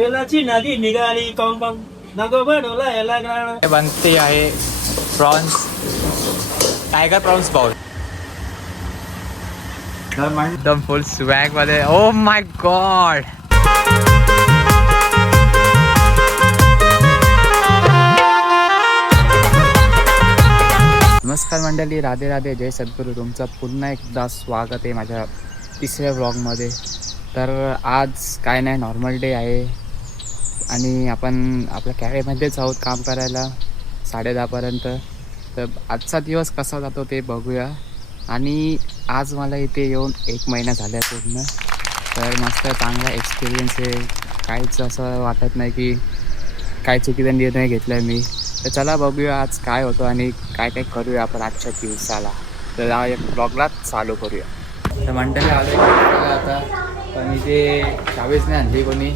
बेलाची नदी निघाली कॉंग नको बनवला याला गाणं. बनते आहे प्रॉन्स, टायगर प्रॉन्स बाउल एकदम फुल स्वॅग मध्ये. Oh my God. नमस्कार मंडळी, राधे राधे, जय सद्गुरू. तुमचं पुन्हा एकदा स्वागत आहे माझ्या तिसऱ्या व्लॉगमध्ये. तर आज काय नाही, नॉर्मल डे आहे आणि आपण आपल्या कॅफेमध्येच आहोत काम करायला 10:30पर्यंत. तर आजचा दिवस कसा जातो ते बघूया. आणि आज मला इथे येऊन 1 महिना झाला आहे पूर्ण. तर मस्त चांगला एक्सपिरियन्स आहे. काहीच असं वाटत नाही की काय चुकीचा निर्णय घेतला आहे मी. तर चला बघूया आज काय होतं आणि काय काय करूया आपण आजच्या दिवसाला. तर या ब्लॉगलाच चालू करूया. तर मंडळी आलो आता, पण इथे चावीच नाही आणली कोणी.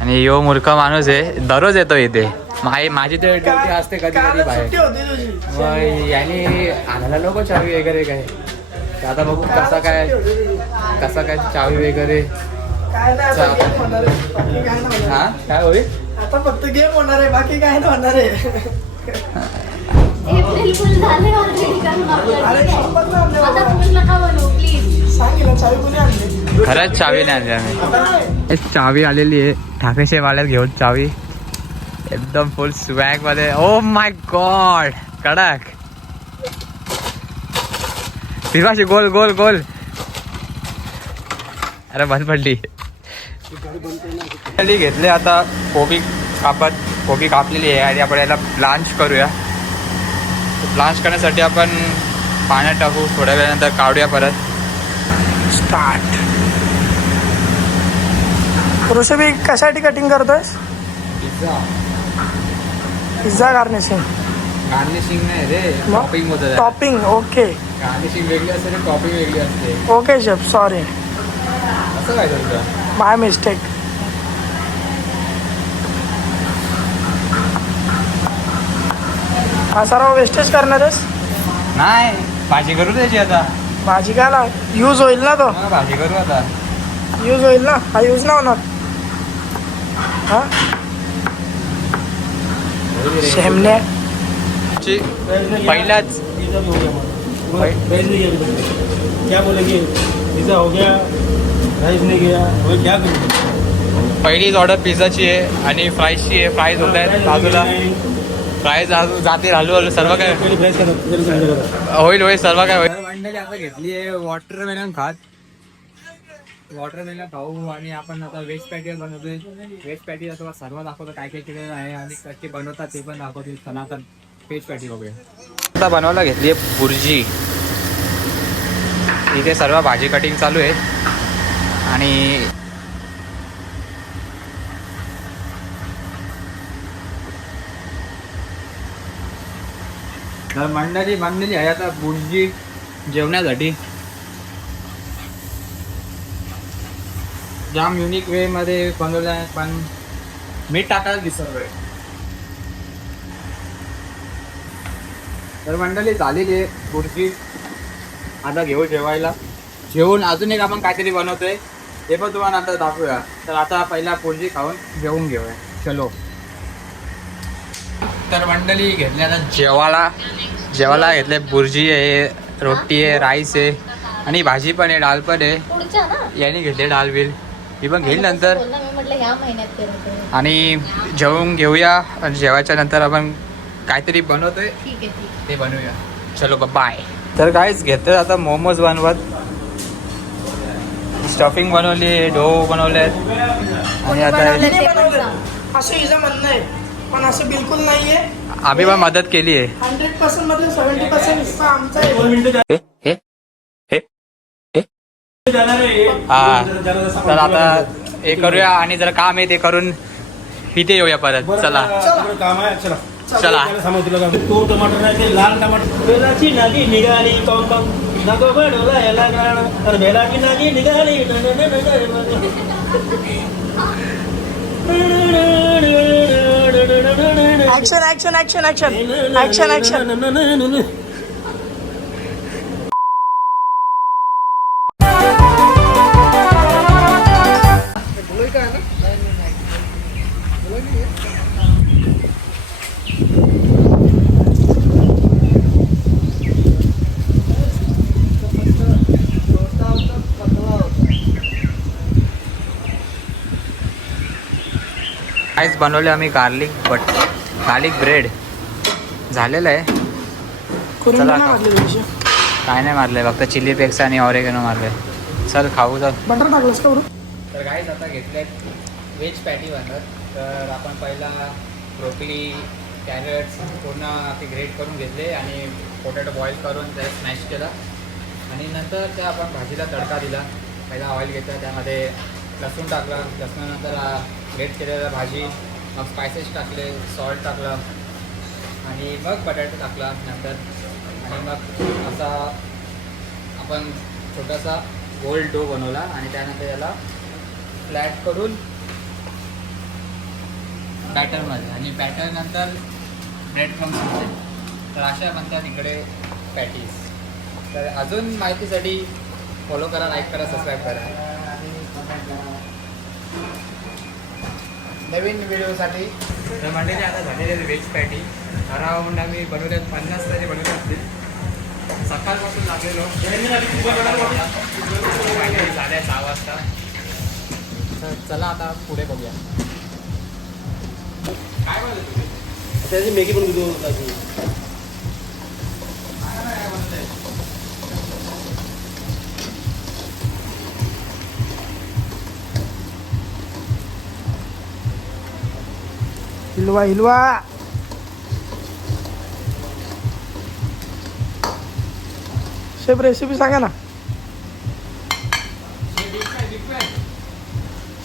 आणि यो मूर्ख माणूस आहे, दररोज येतो इथे. माझी तर ड्युटी असते कधी कधी बाहेर, मग याने आणायला नको चावी वगैरे काय. तर आता बघू कसा काय चावी वगैरे. हा काय होईल आता, फक्त गेम होणार आहे, बाकी काय नाही होणार आहे. एप्रिल फुल झाले ऑलरेडी करून चावी कोणी आणली? खरंच चावी नाही आणली आम्ही. चावी आलेली आहे ठाकरेशे वाल्यात घेऊन चावी, एकदम फुल स्वॅग मध्ये. ओ माय गॉड, कडक. पिवाशी गोल गोल गोल. अरे बंद पडली. घेतले आता कोबी कापलेली आहे आणि आपण याला ब्लांच करूया. ब्लांच करण्यासाठी आपण पाण्यात टाकू, थोड्या वेळानंतर काढूया परत. स्टार्ट. ऋषभी कशासाठी कटिंग करतोयस? पिझ्झा गार्निशिंग नाही रे, टॉपिंग होतं. टॉपिंग. ओके, गार्निशिंग वेगळी असते आणि टॉपिंग वेगळी असते. ओके शेफ, सॉरी, असं काय तुमचं? माय मिस्टेक. हा सर्व वेस्टेज करणार आहेस? नाही, भाजी करू त्याची आता. भाजी खायला यूज होईल ना तो? मग भाजी करू आता. यूज होईल ना? हा यूज नाही होणार. हा शेमण्या पहिलाच क्या बोलेंगे, पिझ्झा हो गया, राईस नहीं गया, वो क्या करूँ? पहिलीच ऑर्डर पिझ्झाची आहे आणि फ्राईजची आहे. फ्राईज होत आहेत बाजूला. फ्राईज जाते हळूहळू. सर्व काय होईल सर्व काय होईल. मंडळी आता घेतली आहे वॉटरमेलन खाऊ. आणि आपण आता व्हेज पॅटीस बनवतोय. व्हेज पॅटीस आता सर्व दाखवतो काय काय केलेलं आहे आणि कसे बनवतात ते पण दाखवतो. सनातन व्हेज पॅटी बघूया. आता बनवायला घेतली आहे बुर्जी. इथे सर्व भाजी कटिंग चालू आहे आणि मंडळी आहे आता बुर्जी जेवण्यासाठी. जाम युनिक वे मध्ये बनवलं आहे, पण मीठ टाकायला विसरलोय. तर मंडळी झालेली आहे बुर्जी. आता घेऊ जेवायला. जेवून अजून एक आपण काहीतरी बनवतोय ते पण तुम्हाला आता दाखवूया. तर आता पहिला बुर्जी खाऊन जेवून घेऊया. चलो. तर मंडळी घेतली आता जेवायला घेतले. बुर्जी आहे, रोटी आहे, राईस आहे आणि भाजी पण आहे, डाळ पण आहे. याने घेतले डाळ बिल, ही पण घेईल नंतर. आणि जेवून घेऊया आणि जेवायच्या नंतर आपण काहीतरी बनवतोय ते बनवूया. चलो बाय. तर काहीच घेतलं आता मोमोज बनवत. स्टफिंग बनवली, डो बनवले आणि आता असं हिचं म्हणणं आहे, पण असं बिलकुल नाहीये. आम्ही पण मदत केली आहे. 100% मध्ये 70% हिस्सा आमचा आहे. हा, तर आता हे करूया आणि जरा काम आहे ते करून इथे येऊया परत. चला काम आहे, चला चला. तो टमाटर नाही, ते लाल टमाटर. बेलाची नदी निघाली कॉंग नको बनवला याला गाणं. अरे बेलाची नदी निघाली. Action action action action action action. काहीच बनवले आम्ही गार्लिक ब्रेड झालेलं आहे. चला आता. काय नाही मारलंय, फक्त चिली फ्लेक्स आणि ऑरेगॅनो मारलंय. चल खाऊ चल. बटर टाकलंस का बरं? तर काहीच आता घेतले व्हेज पॅटी बनतात. तर आपण पहिला ब्रोकली कॅरेट्स पूर्ण ते ग्रेट करून घेतले आणि पोटॅटो बॉईल करून ते स्मॅश केला आणि नंतर त्या आपण भाजीला तडका दिला. पहिला ऑइल घेतला, त्यामध्ये लसूण टाकला, लसूणानंतर ग्रेट केलेला भाजी, मग स्पायसेस टाकले, सॉल्ट टाकला आणि मग बटाटा टाकला नंतर. आणि मग असा आपण छोटासा गोल डो बनवला आणि त्यानंतर याला फ्लॅट करून बॅटरमध्ये आणि बॅटर नंतर ब्रेड क्रम्स होते. तर अशा बनतात इकडे पॅटीज. तर अजून माहितीसाठी फॉलो करा, लाईक करा, सबस्क्राईब करा. नवीन व्हिडिओसाठी. तर मंडळी आता झालेले व्हेज पॅटी अराऊंड आम्ही बनवल्यात 50 तरी बनवले असतील. सकाळपासून लागलेलो झाले 6 वाजता. तर चला आता पुढे बघूया काय बनवलं. त्याची मॅगी पण घेऊ त्याची. हिलवा शेफ रेसिपी सांगा ना.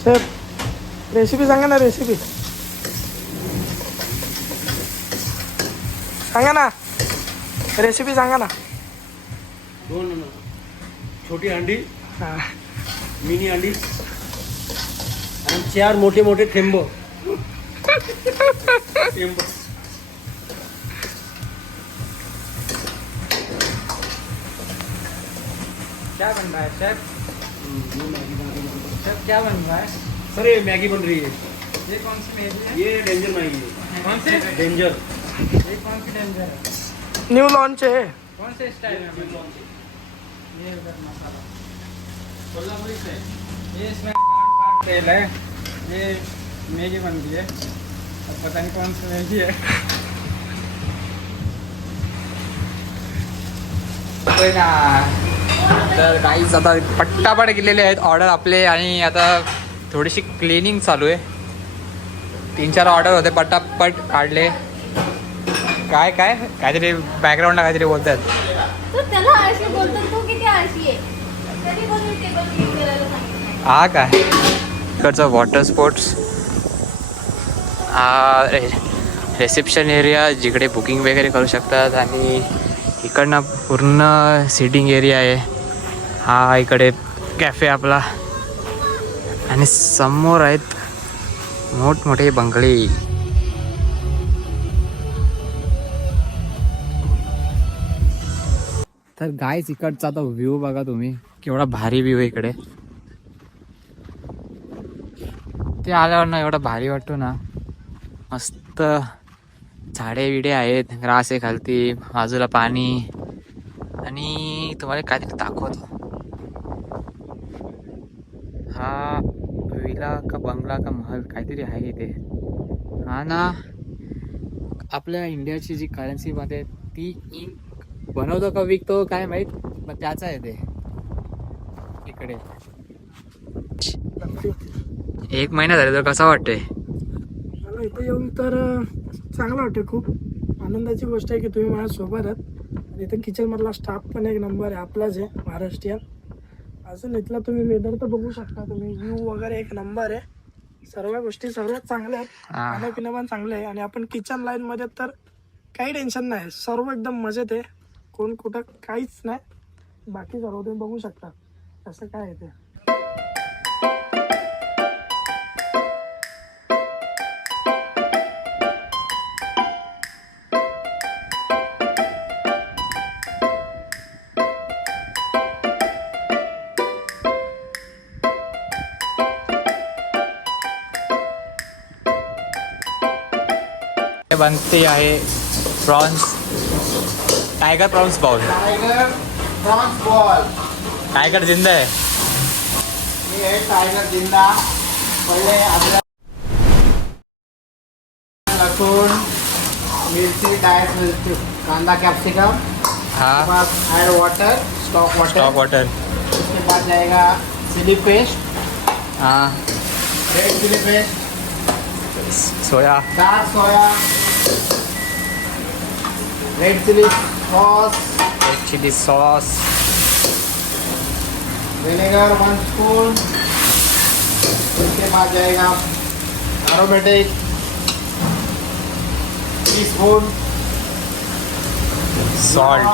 शेफ रेसिपी सांगा ना. रेसिपी सांगा ना. रेसिपी सांगा ना. 2 छोटी अंडी, हां मिनी अंडी आणि 4 मोठे मोठे थेंब. क्या बन रहा है शेफ? शेफ क्या बन रहा है? सर ये मैगी बन रही है. ये कौन सी मैगी है? ये डेंजर मैगी है. कौन से? डेंजर. ये कौन सी डेंजर है? न्यू लॉन्च है. कौन से स्टाइल में? ये उधर मसाला कोल्हापुरी से. ये इसमें गांड फाड़ तेल है. ये मैगी बन गई है. अब पता नहीं कौन सी मैगी है. कोई ना. तर काहीच आता पट्टापट गेलेले आहेत ऑर्डर आपले आणि आता थोडीशी क्लिनिंग चालू आहे. 3-4 ऑर्डर होते, पट्टापट काढले. काय काहीतरी बॅकग्राऊंडला काहीतरी बोलतात. तर त्याला आळशी बोलतो. तू किती आळशी आहे. तरी पण मी टेबल क्लीन करायला सांगितलं. हा काय इकडचं वॉटर स्पोर्ट्स रिसेप्शन एरिया जिकडे बुकिंग वगैरे करू शकतात आणि इकडनं पूर्ण सिटिंग एरिया आहे. हा इकडे कॅफे आपला आणि समोर आहेत मोठमोठे बंगले. तर गायच इकडचा आता व्ह्यू बघा तुम्ही, केवढा भारी व्ह्यू आहे इकडे. ते आल्यावर ना एवढा भारी वाटतो ना. मस्त झाडे विडे आहेत, ग्रास आहे खालती, बाजूला पाणी आणि तुम्हाला काहीतरी दाखवतो. हा विला का बंगला का महल काहीतरी आहे इथे. हा ना आपल्या इंडियाची जी करन्सीमध्ये ती बनवतो का विकतो काय माहीत, पण त्याचा आहे ते इकडे. 1 महिना झाला तर कसा वाटतंय? मला इथं येऊन तर चांगलं वाटतं. खूप आनंदाची गोष्ट आहे की तुम्ही माझ्यासोबत आहात आणि इथं किचनमधला स्टाफ पण 1 नंबर आहे, आपलाच आहे महाराष्ट्रीयन. अजून इथला तुम्ही वेदर तर बघू शकता तुम्ही, व्ह्यू वगैरे 1 नंबर आहे. सर्व गोष्टी सर्वात चांगल्या आहेत, खाणं पण चांगलं आहे. आणि आपण किचन लाईनमध्ये तर काही टेन्शन नाही, सर्व एकदम मजेत आहे. कोण कुठं काहीच नाही, बाकी सर्व तुम्ही बघू शकता असं काय आहे ते. बनते आहे prawns, tiger prawns ball. Tiger जिंदा आहे. टायगर जिंदा पहिले स्पून मिर्ची डाइस मिर्ची कांदा कैप्सिकम हाँ बाद add water stock stock water water उसके बाद जाएगा चिली पेस्ट हाँ red chilli paste soya dark soya red chilli sauce chilli sauce vinegar 1 spoon उसके बाद जाएगा aromatic teaspoon salt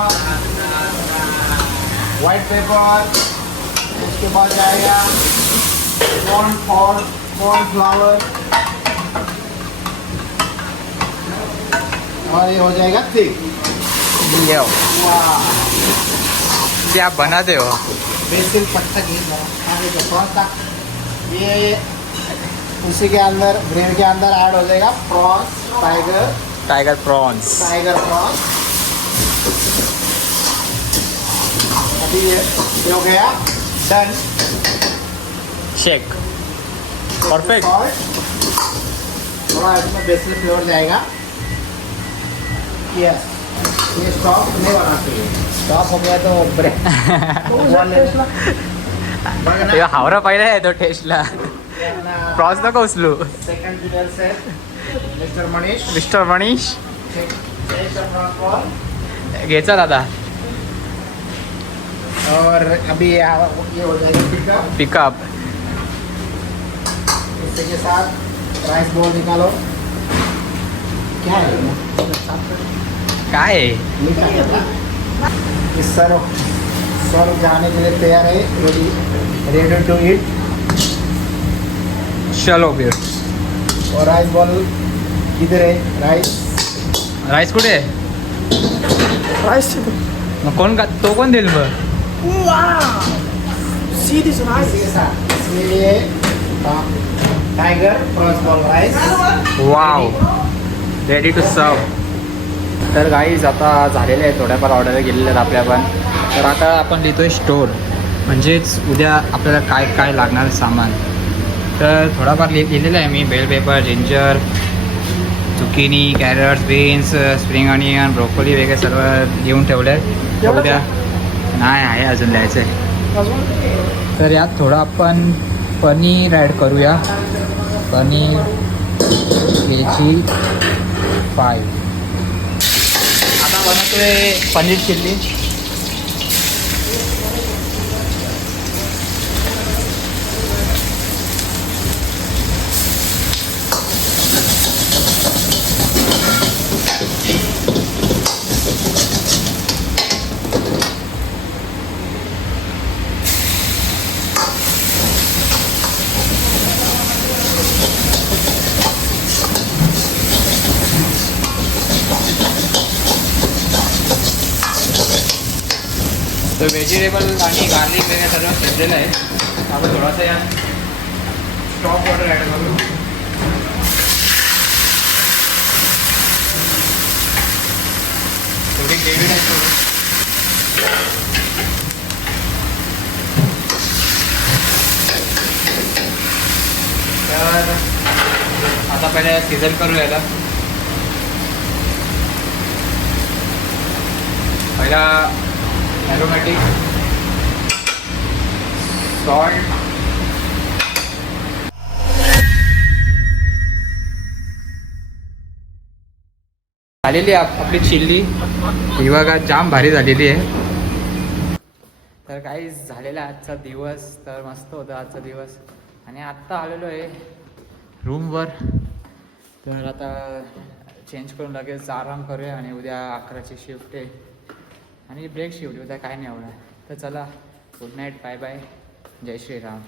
white pepper उसके बाद जाएगा कॉर्नफ्लावर और ये हो जाएगा थिक ये क्या आप बनाते हो बेसिल पत्ता घी आगे का प्रॉन्स ये उसी के अंदर ग्रेवी के अंदर ऐड हो जाएगा prawns tiger prawns tiger prawns अभी ये हो गया डन शेक परफेक्ट थोड़ा इसमें बेसिल फ्लेवर जाएगा यस ये स्टॉप नहीं बना चाहिए स्टॉप हो गया तो ब्रेक ते हावरा पहिला आहे तो टेस्टला प्रॉन्स नको उचलू second dinner set mister Manish mister Manish test of prawns ball घ्यायचा दादा और अभी ये हो जाएगा पिकअप पिकअप इसी के साथ राइस बॉल निकालो क्या है काय आहे? इस सर्व जाने के लिए तैयार है रेडी टू ईट चलो फिर और राइस बॉल किधर है राइस राईस कुठे आहे? राईस मग कोण का तो कोण देईल मग सी दिस राईस इसी के साथ इसके लिए tiger prawns ball rice wow ready to serve तर गाईज आता झालेले आहे थोड्याफार ऑर्डर गेलेल्या आहेत आपल्या पण तर आता आपण लिहितोय स्टोर म्हणजेच उद्या आपल्याला काय काय लागणार सामान तर थोडाफार लिहिलेलं आहे मी bell pepper ginger zucchini carrots beans spring onion broccoli वगैरे सर्व लिहून ठेवलं आहे उद्या नाही आहे अजून लिहायचं आहे तर यात थोडं आपण पनीर ॲड करूया पनीर KG 5 आता बनवतोय पनीर चिल्ली तो व्हेजिटेबल आणि गार्लिक वगैरे सर्व शिजलेलं आहे आपण थोडासा या स्टॉक वॉटर ॲड करू थोडी ग्रेव्ही ॲड करू तर आता पहिले सीझन करू याला पहिला aromatic salt झालेली आपली चिल्ली ही बघा जाम भारी झालेली आहे तर काही झालेला आजचा दिवस तर मस्त होता आजचा दिवस आणि आत्ता आलेलो आहे रूमवर तर आता चेंज करून लगेच आराम करूया आणि उद्या 11ची शिफ्ट आहे आणि ब्रेक शिफ्ट उद्या काय नाही एवढा तर चला गुड नाईट बाय बाय जय श्रीराम